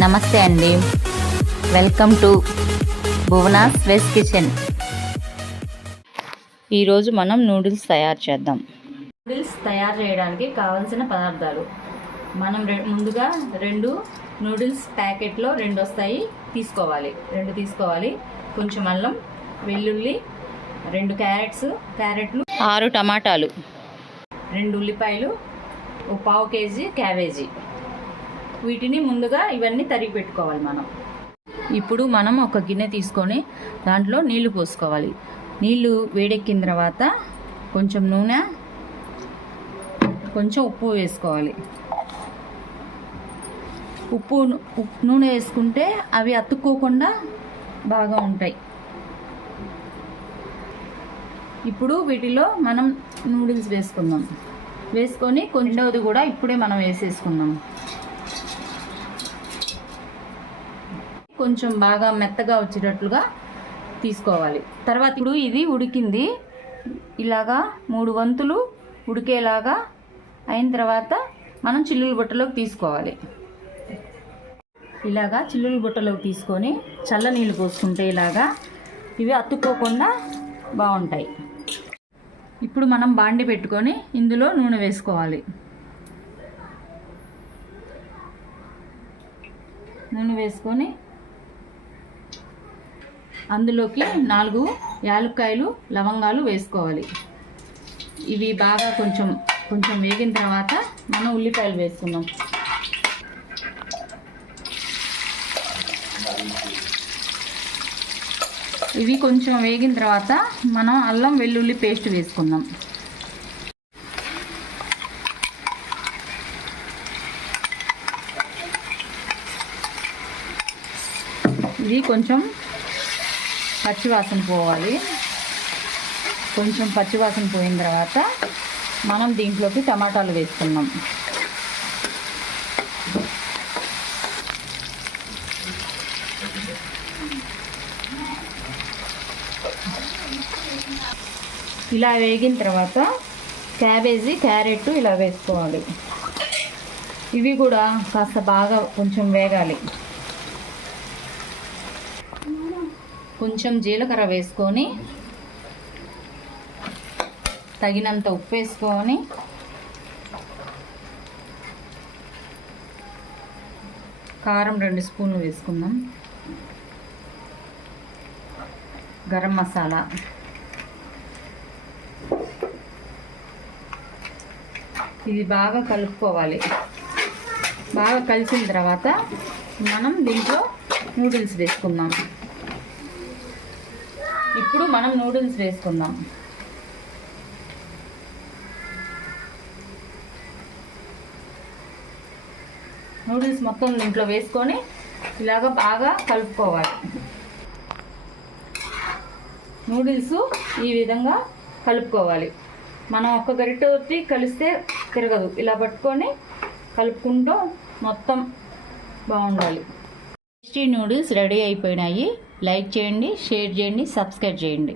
నమస్తే అండి, welcome to భువనాస్ veg kitchen. ఈరోజు మనం నూడిల్స్ తయారు చేద్దాం. నూడిల్స్ తయారు చేయడానికి కావాల్సిన పదార్థాలు మనం ముందుగా 2 నూడిల్స్ ప్యాకెట్లో 2 వస్తాయి తీసుకోవాలి. కొంచెం అల్లం, వెల్లుల్లి, 2 క్యారెట్లు, 6 టమాటాలు, 2 ఉల్లిపాయలు, 1/4 కేజీ క్యాబేజీ. వీటిని ముందుగా ఇవన్నీ తరిగి పెట్టుకోవాలి మనం. ఇప్పుడు మనం ఒక గిన్నె తీసుకొని దాంట్లో నీళ్లు పోసుకోవాలి. నీళ్లు వేడెక్కిన తర్వాత కొంచెం నూనె, కొంచెం ఉప్పు వేసుకోవాలి. నూనె వేసుకుంటే అవి అతుక్కోకుండా బాగా ఉంటాయి. ఇప్పుడు వీటిలో మనం నూడిల్స్ వేసుకొని రెండవది కూడా ఇప్పుడే మనం వేసేసుకుందాం. కొంచెం బాగా మెత్తగా వచ్చేటట్లుగా తీసుకోవాలి. తర్వాత ఇప్పుడు ఇది ఉడికింది, ఇలాగా 3 వంతులు ఉడికేలాగా అయిన తర్వాత మనం చిల్లుల బుట్టలోకి తీసుకోవాలి. ఇలాగా చిల్లుల బుట్టలోకి తీసుకొని చల్ల నీళ్ళు పోసుకుంటే ఇలాగా ఇవి అతుక్కోకుండా బాగుంటాయి. ఇప్పుడు మనం బాండి పెట్టుకొని ఇందులో నూనె వేసుకోవాలి. నూనె వేసుకొని అందులోకి 4 యాలక్కాయలు, లవంగాలు వేసుకోవాలి. ఇవి బాగా కొంచెం వేగిన తర్వాత మనం ఉల్లిపాయలు వేసుకుందాం. ఇవి కొంచెం వేగిన తర్వాత మనం అల్లం వెల్లుల్లి పేస్ట్ వేసుకుందాం. ఇది కొంచెం పచ్చివాసన పోవాలి. కొంచెం పచ్చివాసన పోయిన తర్వాత మనం దీంట్లోకి టమాటాలు వేసుకుందాం. ఇలా వేగిన తర్వాత క్యాబేజీ, క్యారెట్ ఇలా వేసుకోవాలి. ఇవి కూడా కాస్త బాగా కొంచెం వేగాలి. కొంచెం జీలకర్ర వేసుకొని తగినంత ఉప్పు వేసుకొని కారం 2 స్పూన్లు వేసుకుందాం. గరం మసాలా, ఇది బాగా కలుపుకోవాలి. బాగా కలిసిన తర్వాత మనం దీంట్లో నూడిల్స్ వేసుకుందాం. ఇప్పుడు మనం నూడిల్స్ వేసుకుందాం. నూడిల్స్ మొత్తం దీంట్లో వేసుకొని ఇలాగ బాగా కలుపుకోవాలి. నూడిల్స్ ఈ విధంగా కలుపుకోవాలి. మనం ఒక గరిటెతోటి కలిస్తే తిరగదు. ఇలా పట్టుకొని కలుపుకుంటూ మొత్తం బాగుండాలి. టేస్టీ నూడిల్స్ రెడీ అయిపోయినాయి. లైక్ చేయండి, షేర్ చేయండి, సబ్స్క్రైబ్ చేయండి.